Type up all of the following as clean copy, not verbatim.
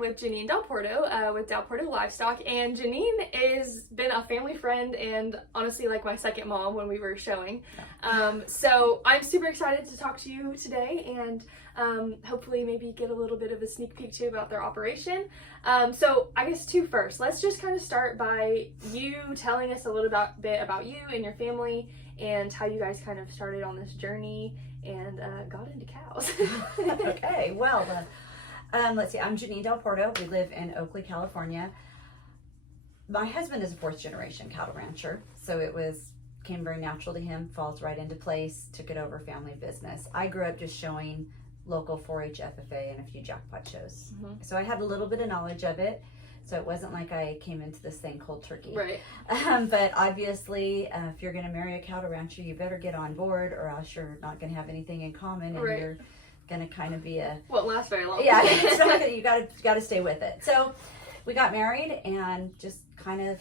with Jeanene Dal Porto with Dal Porto Livestock, and Jeanene has been a family friend and honestly like my second mom when we were showing. So I'm super excited to talk to you today and hopefully maybe get a little bit of a sneak peek too about their operation. So I guess first, let's just kind of start by you telling us a little bit about you and your family and how you guys kind of started on this journey and got into cows. Okay, well, let's see. I'm Jeanene Dal Porto. We live in Oakley, California. My husband is a fourth generation cattle rancher, so came very natural to him, falls right into place, took it over family business. I grew up just showing local 4-H FFA and a few jackpot shows. So I had a little bit of knowledge of it. So it wasn't like I came into this thing cold turkey. Right. But obviously, if you're going to marry a cattle rancher, you better get on board, or else you're not going to have anything in common, and you're going to kind of be won't last very long. Yeah, it's not gonna, you got to stay with it. So we got married and just kind of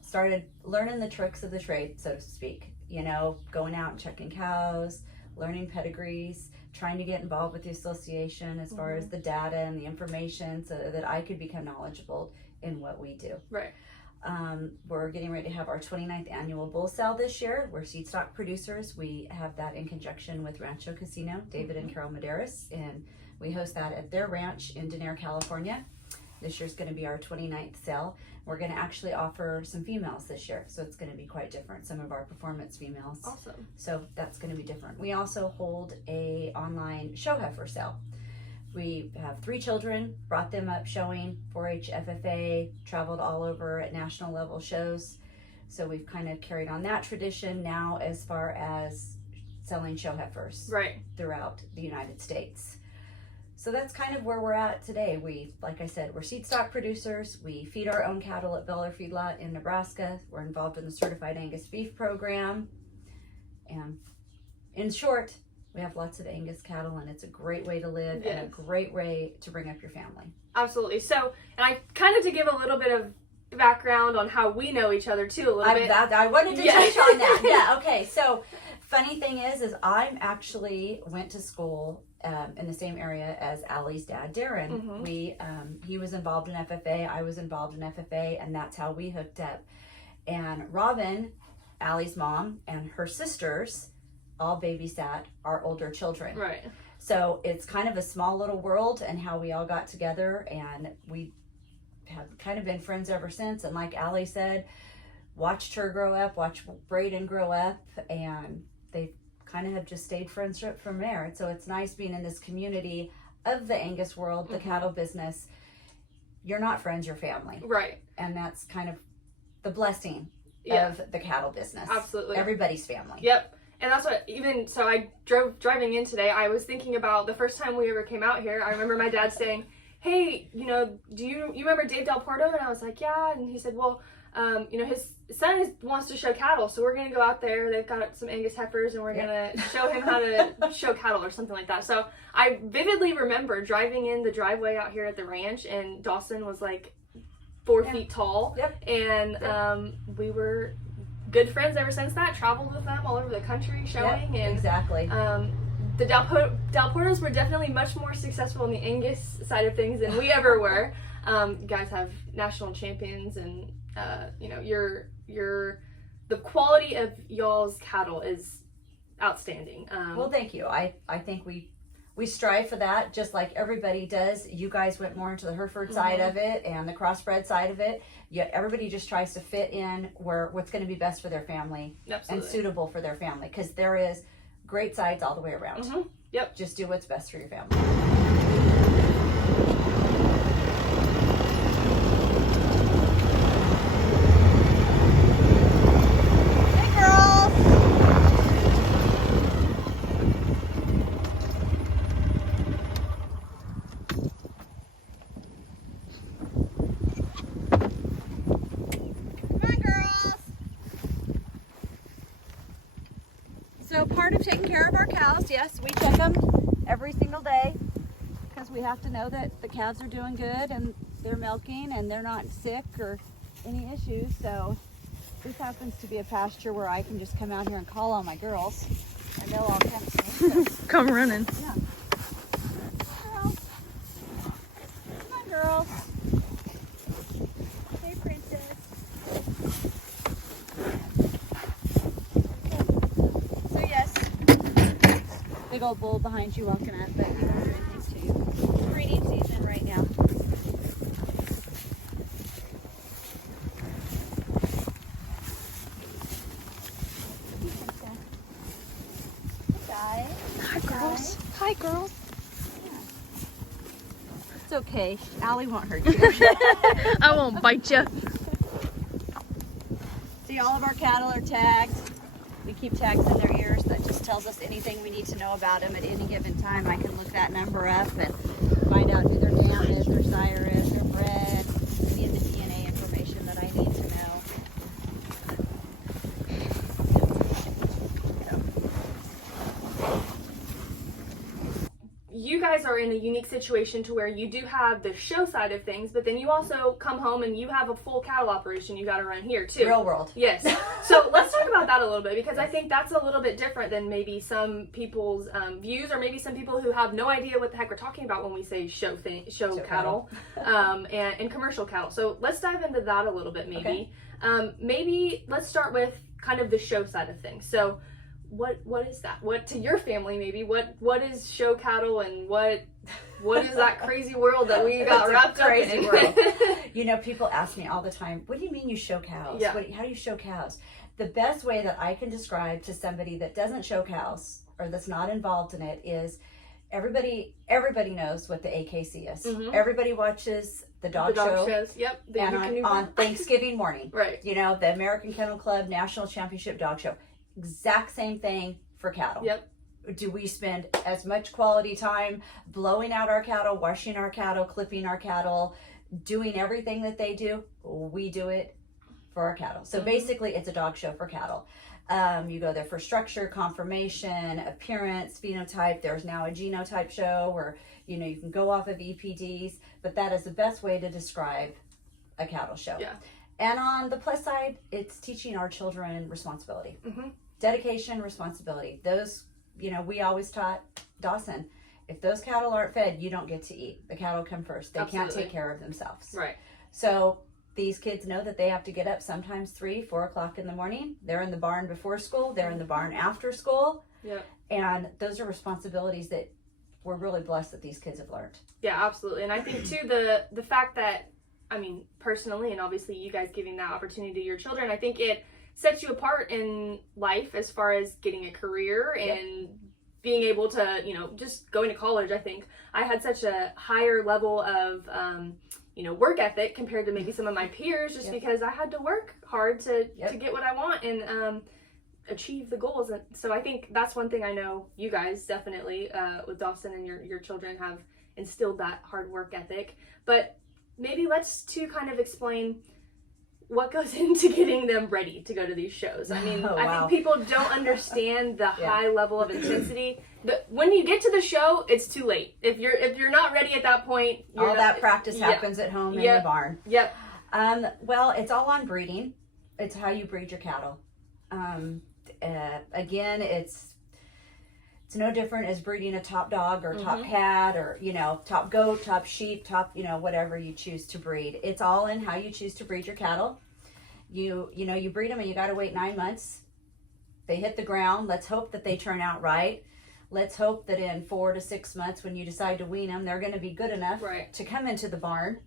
started learning the tricks of the trade, so to speak. You know, going out and checking cows, learning pedigrees, trying to get involved with the association as far as the data and the information so that I could become knowledgeable in what we do. Right. We're getting ready to have our 29th annual bull sale this year. We're seed stock producers. We have that in conjunction with Rancho Casino, David and Carol Medeiros, and we host that at their ranch in Denair, California. This year's going to be our 29th sale. We're going to actually offer some females this year, so it's going to be quite different. Some of our performance females. Awesome. So that's going to be different. We also hold a online show heifer sale. We have 3 children, brought them up showing 4-H FFA, traveled all over at national level shows. So we've kind of carried on that tradition now as far as selling show heifers throughout the United States. So that's kind of where we're at today. Like I said, we're seed stock producers. We feed our own cattle at Beller Feedlot in Nebraska. We're involved in the Certified Angus Beef program. And in short, we have lots of Angus cattle, and it's a great way to live and a great way to bring up your family. Absolutely. So, and I kind of to give a little bit of background on how we know each other too, a little bit. I wanted to touch on that. Yeah, okay. So, funny thing is I actually went to school in the same area as Allie's dad, Darren. He was involved in FFA, I was involved in FFA, and that's how we hooked up. And Robin, Allie's mom, and her sisters all babysat our older children. Right. So it's kind of a small little world, and how we all got together, and we have kind of been friends ever since. And like Allie said, watched her grow up, watched Braden grow up, and they kind of have just stayed friends from there. And so it's nice being in this community of the Angus world, the cattle business. You're not friends, you're family. Right. And that's kind of the blessing of the cattle business. Absolutely. Everybody's family. Yep. And that's what, so I driving in today, I was thinking about the first time we ever came out here. I remember my dad saying, hey, do you remember Dave Dal Porto? And I was like, yeah. And he said, well, his son wants to show cattle, so we're going to go out there. They've got some Angus heifers, and we're going to show him how to show cattle or something like that. So I vividly remember driving in the driveway out here at the ranch, and Dawson was like 4 feet tall. Yep. And we were good friends ever since that. Traveled with them all over the country showing. And exactly. The Dal Portos were definitely much more successful in the Angus side of things than we ever were. You guys have national champions, and the quality of y'all's cattle is outstanding. Well, thank you. I think we strive for that, just like everybody does. You guys went more into the Hereford side of it and the crossbred side of it. Yet everybody just tries to fit in what's going to be best for their family and suitable for their family, because there is great sides all the way around. Yep. Just do what's best for your family. So part of taking care of our cows, yes, we check them every single day, because we have to know that the calves are doing good and they're milking and they're not sick or any issues. So this happens to be a pasture where I can just come out here and call on my girls and they'll all come to me. So, come running. yeah. Girls. Come on, girls. old bull behind you walking up, but you are in these two. Breeding season right now. Hi, girls. Hi, girls. It's okay. Allie won't hurt you. I won't bite you. See, all of our cattle are tagged. We keep tags in their ears that just tells us anything we need to know about them at any given time. I can look that number up and find out who their dam is, their sire is, their bred, any of the DNA information that I need to know. You guys are in a unique situation to where you do have the show side of things, but then you also come home and you have a full cattle operation you got to run here too. Real world. Yes. So let's talk about that a little bit, because I think that's a little bit different than maybe some people's views, or maybe some people who have no idea what the heck we're talking about when we say show cattle and commercial cattle. So let's dive into that a little bit, maybe. Okay. Maybe let's start with kind of the show side of things. So what is that? What, to your family, maybe, what is show cattle, and what is that crazy world that we got wrapped up in? World. You know, people ask me all the time, what do you mean you show cows? Yeah. How do you show cows? The best way that I can describe to somebody that doesn't show cows or that's not involved in it is everybody knows what the AKC is. Mm-hmm. Everybody watches the dog shows. Yep. And on Thanksgiving morning. Right. You know, the American Kennel Club National Championship Dog Show. Exact same thing for cattle. Yep. Do we spend as much quality time blowing out our cattle, washing our cattle, clipping our cattle, doing everything that they do? We do it for our cattle. So basically it's a dog show for cattle. You go there for structure, conformation, appearance, phenotype. There's now a genotype show where, you know, you can go off of EPDs, but that is the best way to describe a cattle show. Yeah. And on the plus side, it's teaching our children responsibility. Mm-hmm. Dedication, responsibility. Those, you know, we always taught Dawson, if those cattle aren't fed, you don't get to eat. The cattle come first. They can't take care of themselves. Right. So these kids know that they have to get up sometimes 3-4 o'clock in the morning. They're in the barn before school. They're in the barn after school. Yep. And those are responsibilities that we're really blessed that these kids have learned. Yeah, absolutely. And I think too, the fact that, I mean, personally, and obviously you guys giving that opportunity to your children, I think it sets you apart in life as far as getting a career and being able to, you know, just going to college. I think I had such a higher level of, you know, work ethic compared to maybe some of my peers, just because I had to work hard to get what I want and achieve the goals. And so I think that's one thing I know you guys definitely with Dawson and your children have instilled, that hard work ethic. But maybe let's kind of explain what goes into getting them ready to go to these shows. I mean, I think people don't understand the high level of intensity. When you get to the show, it's too late. If you're not ready at that point, all that practice happens at home in the barn. Yep. Well, it's all on breeding. It's how you breed your cattle. Again, it's no different as breeding a top dog or top cat or, you know, top goat, top sheep, top, you know, whatever you choose to breed. It's all in how you choose to breed your cattle. You know, you breed them and you got to wait 9 months. They hit the ground. Let's hope that they turn out right. Let's hope that in 4 to 6 months when you decide to wean them, they're going to be good enough to come into the barn.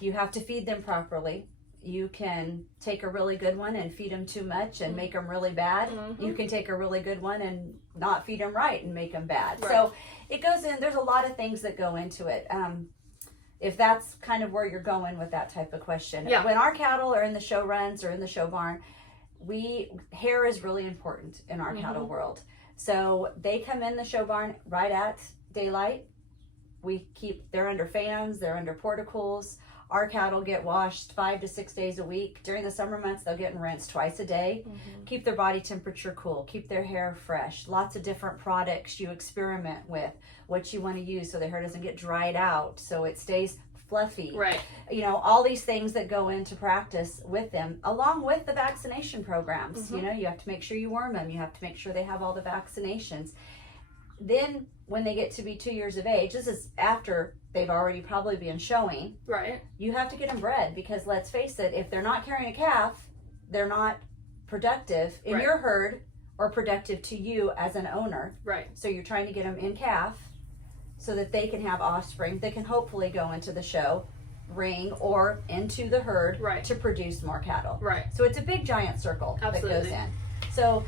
You have to feed them properly. You can take a really good one and feed them too much and make them really bad. You can take a really good one and not feed them right and make them bad. So it goes in, there's a lot of things that go into it. If that's kind of where you're going with that type of question. Yeah. When our cattle are in the show runs or in the show barn, hair is really important in our cattle world. So they come in the show barn right at daylight. They're under fans, they're under portacles. Our cattle get washed 5 to 6 days a week. During the summer months, they'll get rinsed twice a day. Keep their body temperature cool. Keep their hair fresh. Lots of different products you experiment with. What you want to use so the hair doesn't get dried out, so it stays fluffy. Right. You know, all these things that go into practice with them, along with the vaccination programs. You know, you have to make sure you worm them. You have to make sure they have all the vaccinations. Then when they get to be 2 years of age, this is after they've already probably been showing. Right. You have to get them bred because let's face it, if they're not carrying a calf, they're not productive in your herd or productive to you as an owner. Right. So you're trying to get them in calf so that they can have offspring that can hopefully go into the show ring or into the herd Right. to produce more cattle. Right. So it's a big giant circle Absolutely. that goes in. So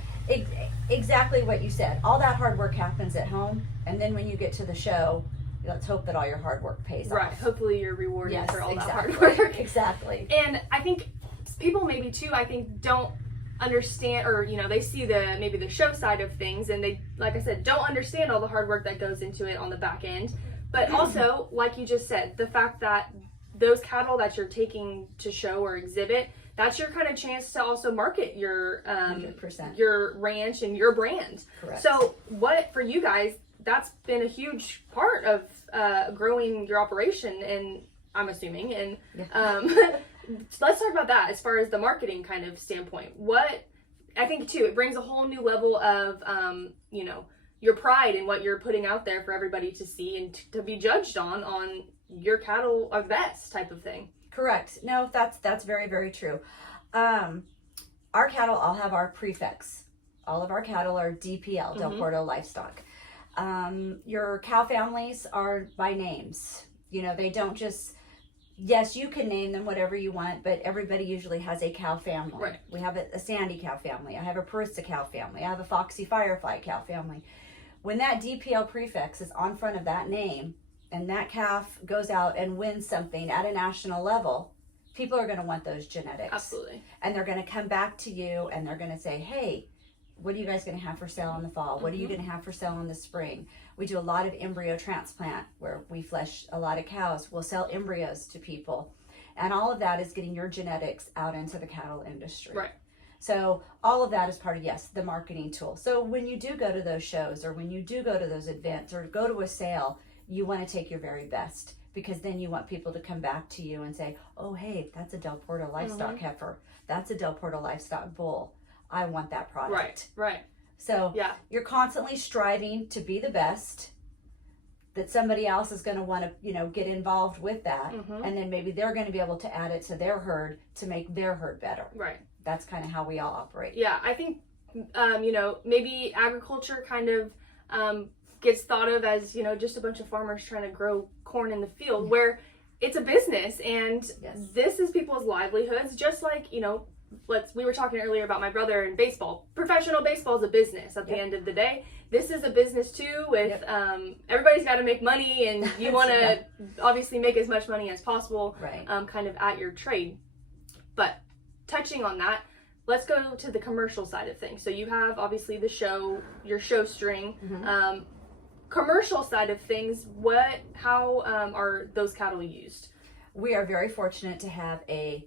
exactly what you said. All that hard work happens at home, and then when you get to the show, let's hope that all your hard work pays Right. off. Hopefully you're rewarded Yes, for all exactly. that hard work. Exactly. And I think people maybe too, I think, don't understand, or they see maybe the show side of things, and they, like I said, don't understand all the hard work that goes into it on the back end. But also, like you just said, the fact that those cattle that you're taking to show or exhibit, that's your kind of chance to also market your 100%. your ranch and your brand. Correct. So what, for you guys, that's been a huge part of growing your operation, and I'm assuming, and let's talk about that as far as the marketing kind of standpoint. What I think too, it brings a whole new level of your pride in what you're putting out there for everybody to see and to be judged on your cattle are best type of thing. Correct. No, that's very, very true. Our cattle all have our prefix. All of our cattle are DPL, Dal Porto Livestock. Your cow families are by names. They don't just, yes, you can name them whatever you want, but everybody usually has a cow family. Right. We have a sandy cow family. I have a Parissa cow family. I have a foxy firefly cow family. When that DPL prefix is on front of that name, and that calf goes out and wins something at a national level, people are going to want those genetics. Absolutely. And they're going to come back to you and they're going to say, hey, what are you guys going to have for sale in the fall? What are you going to have for sale in the spring? We do a lot of embryo transplant where we flesh a lot of cows. We'll sell embryos to people. And all of that is getting your genetics out into the cattle industry. Right. So all of that is part of, yes, the marketing tool. So when you do go to those shows or when you do go to those events or go to a sale, you want to take your very best, because then you want people to come back to you and say, oh, hey, that's a Dal Porto Livestock heifer. That's a Dal Porto Livestock bull. I want that product. Right. So Yeah. you're constantly striving to be the best, that somebody else is going to want to, get involved with that. And then maybe they're going to be able to add it to their herd to make their herd better. Right. That's kind of how we all operate. Yeah, I think, maybe agriculture kind of gets thought of as, just a bunch of farmers trying to grow corn in the field, where it's a business, and this is people's livelihoods, just like, we were talking earlier about my brother in baseball. Professional baseball is a business at the end of the day. This is a business too, with everybody's got to make money, and you want to obviously make as much money as possible, kind of at your trade. But touching on that, let's go to the commercial side of things. So you have obviously your show string. Commercial side of things, how are those cattle used? We are very fortunate to have a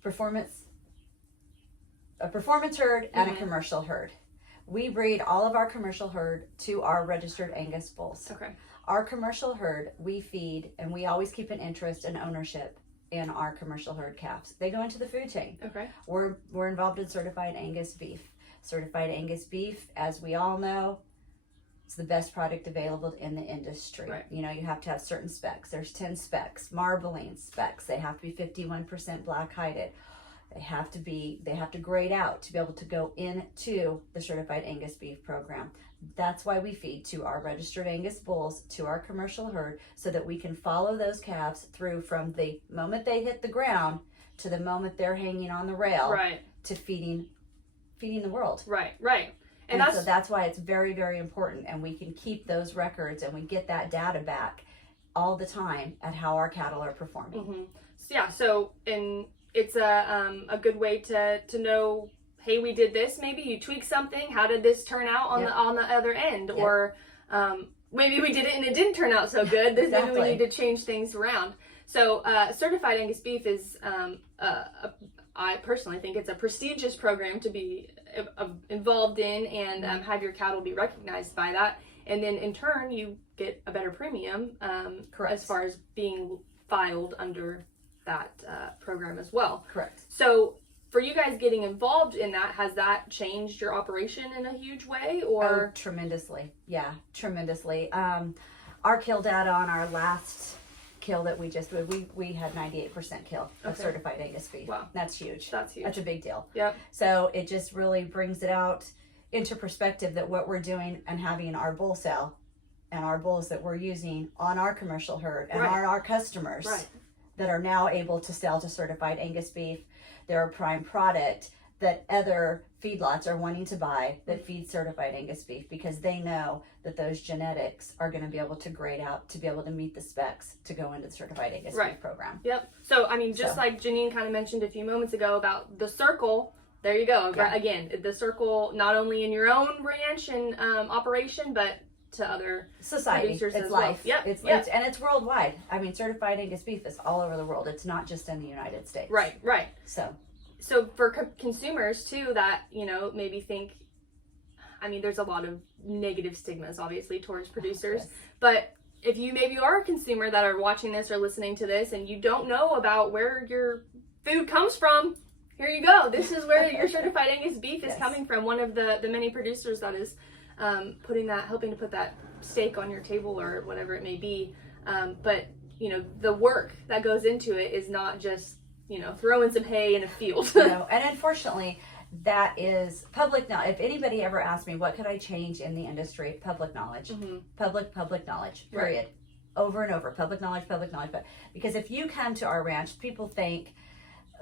performance herd and a commercial herd. We breed all of our commercial herd to our registered Angus bulls. Okay. Our commercial herd, we feed, and we always keep an interest and ownership in our commercial herd calves. They go into the food chain. Okay. We're involved in certified Angus beef. Certified Angus beef, as we all know, it's the best product available in the industry. Right. You have to have certain specs. There's 10 specs, marbling specs. They have to be 51% black hided. They have to grade out to be able to go into the certified Angus beef program. That's why we feed to our registered Angus bulls, to our commercial herd, so that we can follow those calves through from the moment they hit the ground to the moment they're hanging on the rail, to feeding the world. Right. And so that's why it's very, very important, and we can keep those records and we get that data back all the time at how our cattle are performing. And it's a good way to know, hey, we did this, maybe you tweak something, how did this turn out on the other end? Or maybe we did it and it didn't turn out so good, maybe we need to change things around. So certified Angus beef is I personally think it's a prestigious program to be involved in, and have your cattle be recognized by that, and then in turn you get a better premium as far as being filed under that program as well. Correct. So for you guys getting involved in that, has that changed your operation in a huge way, or? Tremendously. Yeah, tremendously. Our kill data on our last kill that we just did, we had 98% kill of certified Angus beef. Wow. That's huge. That's huge. That's a big deal. Yep. So it just really brings it out. into perspective that what we're doing and having our bull sale and our bulls that we're using on our commercial herd and on our customers that are now able to sell to certified Angus beef, they're a prime product that other feedlots are wanting to buy that feed certified Angus beef, because they know that those genetics are going to be able to grade out to be able to meet the specs to go into the certified Angus beef program. Yep. So, I mean, just like Jeanene kind of mentioned a few moments ago about the circle, there you go. Yeah. Again, the circle, not only in your own ranch and operation, but to other society. Producers it's as life. Well. It's and it's worldwide. I mean, certified Angus beef is all over the world. It's not just in the United States. Right. So for consumers too, that, you know, maybe think, I mean, there's a lot of negative stigmas obviously towards producers, but if you maybe are a consumer that are watching this or listening to this and you don't know about where your food comes from, here you go. This is where your certified Angus beef is coming from. One of the many producers that is helping to put that steak on your table or whatever it may be. But you know, the work that goes into it is not just, you know, throwing some hay in a field. No, and unfortunately, that is public knowledge. If anybody ever asked me, what could I change in the industry? Public knowledge. Public knowledge, period. Right. Over and over. Public knowledge. But because if you come to our ranch, people think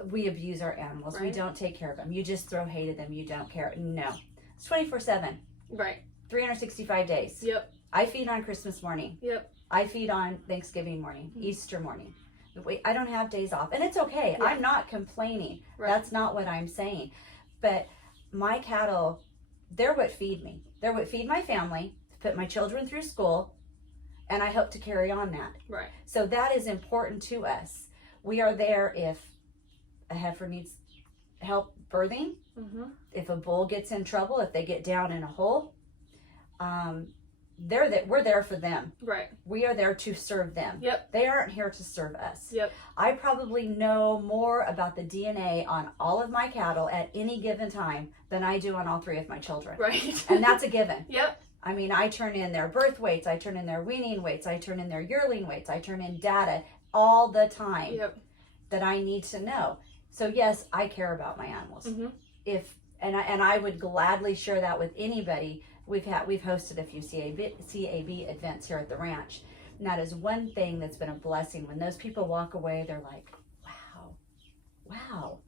we abuse our animals. Right. We don't take care of them. You just throw hay to them. You don't care. No. It's 24/7. Right. 365 days. Yep. I feed on Christmas morning. Yep. I feed on Thanksgiving morning, Easter morning. I don't have days off, and it's okay. Yeah. I'm not complaining. Right. That's not what I'm saying. But my cattle, they're what feed me. They're what feed my family, put my children through school, and I hope to carry on that. Right. So that is important to us. We are there if a heifer needs help birthing, if a bull gets in trouble, if they get down in a hole. We're there for them. Right. We are there to serve them. Yep. They aren't here to serve us. Yep. I probably know more about the DNA on all of my cattle at any given time than I do on all three of my children. Right. And that's a given. Yep. I mean, I turn in their birth weights, I turn in their weaning weights, I turn in their yearling weights, I turn in data all the time that I need to know. So yes, I care about my animals. And I would gladly share that with anybody. We've hosted a few CAB events here at the ranch, and that is one thing that's been a blessing. When those people walk away, they're like, wow,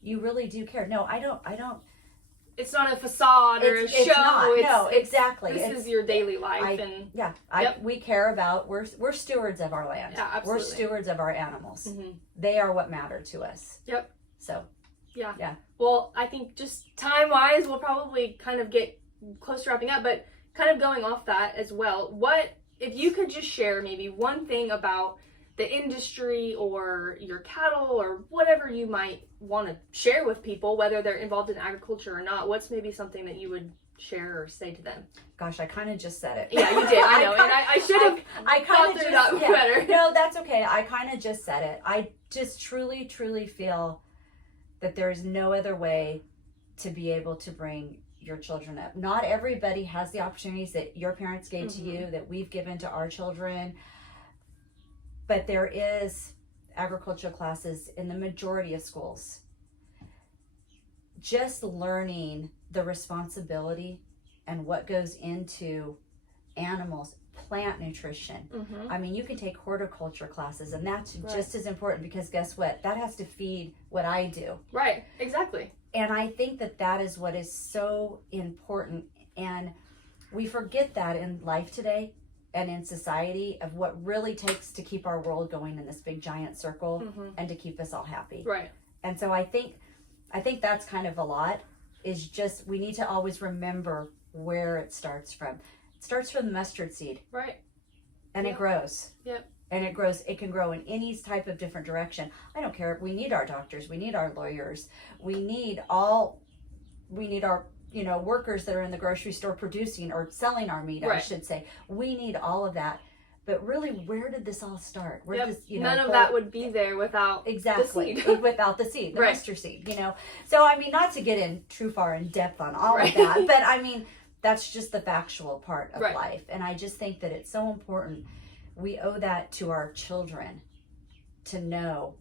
you really do care. No, I don't. It's not a facade or a show. No, exactly. This is your daily life. We care about, we're stewards of our land. Yeah, absolutely. We're stewards of our animals. They are what matter to us. Yep. So. Yeah. Well, I think just time-wise, we'll probably kind of get close to wrapping up, but kind of going off that as well, what if you could just share maybe one thing about the industry or your cattle or whatever you might want to share with people, whether they're involved in agriculture or not? What's maybe something that you would share or say to them? Gosh, I kind of just said it. Yeah, you did. I know. And I should have thought through that better. No, that's okay. I kind of just said it. I just truly, truly feel that there's no other way to be able to bring your children up. Not everybody has the opportunities that your parents gave to you, that we've given to our children. But there is agricultural classes in the majority of schools. Just learning the responsibility and what goes into animals, plant nutrition. I mean, you can take horticulture classes, and that's just as important, because guess what? That has to feed what I do. Right, exactly. And I think that is what is so important. And we forget that in life today and in society, of what really takes to keep our world going in this big giant circle and to keep us all happy. Right. And so I think that's kind of a lot, is just, we need to always remember where it starts from. It starts from the mustard seed. Right. And it grows. Yep. And it can grow in any type of different direction. I don't care. We need our doctors. We need our lawyers. We need our, workers that are in the grocery store producing or selling our meat, I should say. We need all of that. But really, where did this all start? Where does, none of that would be there without the seed. Without the seed, the mustard seed, So, I mean, not to get in too far in depth on all of that, but I mean, that's just the factual part of life. And I just think that it's so important. We owe that to our children, to know,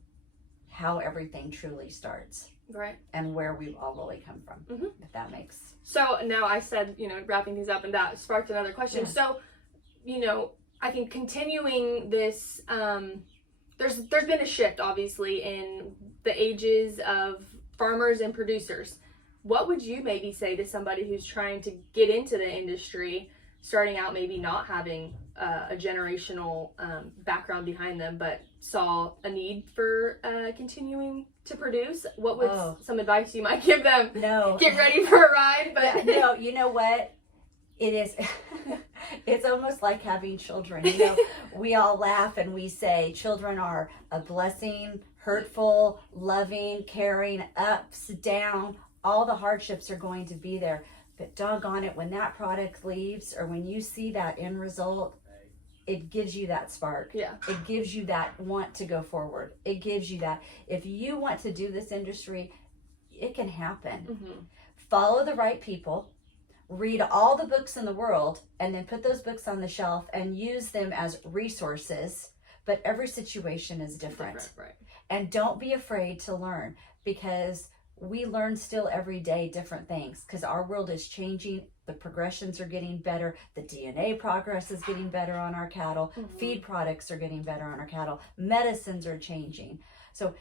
how everything truly starts. Right. And where we all really come from, if that makes. So now I said, wrapping things up, and that sparked another question. Yeah. So, I think continuing this, there's been a shift, obviously, in the ages of farmers and producers. What would you maybe say to somebody who's trying to get into the industry, starting out maybe not having a generational background behind them, but saw a need for continuing to produce? What would some advice you might give them? No. Get ready for a ride, but no, you know what? It is, it's almost like having children. We all laugh and we say children are a blessing, hurtful, loving, caring, ups, down. All the hardships are going to be there. But doggone it, when that product leaves or when you see that end result, it gives you that spark. Yeah. It gives you that want to go forward. It gives you that. If you want to do this industry, it can happen. Follow the right people. Read all the books in the world and then put those books on the shelf and use them as resources. But every situation is different. Right. And don't be afraid to learn, because we learn still every day different things, because our world is changing. The progressions are getting better. The DNA progress is getting better on our cattle. Feed products are getting better on our cattle. Medicines are changing. So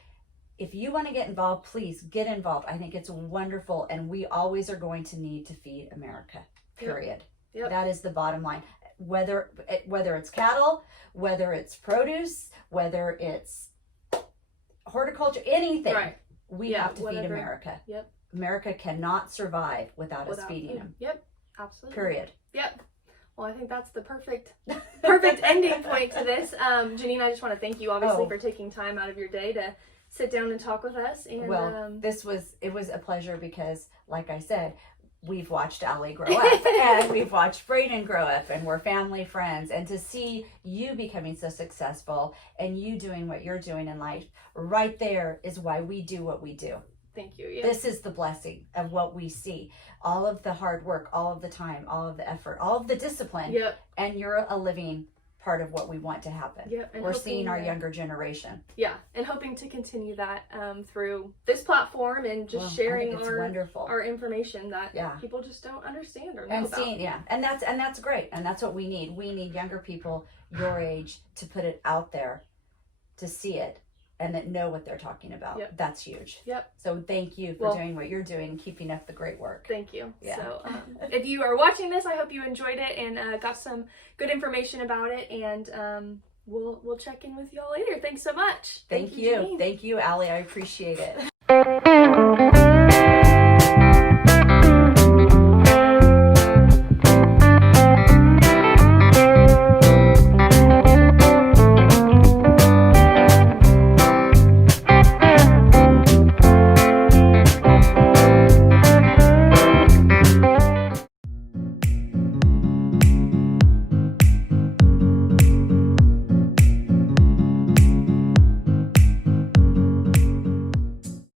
if you want to get involved, please get involved. I think it's wonderful. And we always are going to need to feed America, period. Yep. That is the bottom line. Whether it's cattle, whether it's produce, whether it's horticulture, anything. Right. We have to feed America. Yep. America cannot survive without us feeding them. Yep. Absolutely. Period. Yep. Well, I think that's the perfect ending point to this. Jeanene, I just want to thank you, obviously, for taking time out of your day to sit down and talk with us. And it was a pleasure because, like I said, we've watched Allie grow up and we've watched Braden grow up, and we're family friends. And to see you becoming so successful and you doing what you're doing in life, right there is why we do what we do. Thank you. Yeah. This is the blessing of what we see. All of the hard work, all of the time, all of the effort, all of the discipline. Yep. And you're a living part of what we want to happen. Yep. And we're seeing our younger generation. Yeah. And hoping to continue that through this platform and just sharing our information that people just don't understand or know about. And that's great. And that's what we need. We need younger people your age to put it out there, to see it, and that know what they're talking about. Yep. That's huge. Yep. So thank you for doing what you're doing and keeping up the great work. Thank you. Yeah. So if you are watching this, I hope you enjoyed it and got some good information about it. And we'll check in with y'all later. Thanks so much. Thank you. Thank you, Allie. I appreciate it.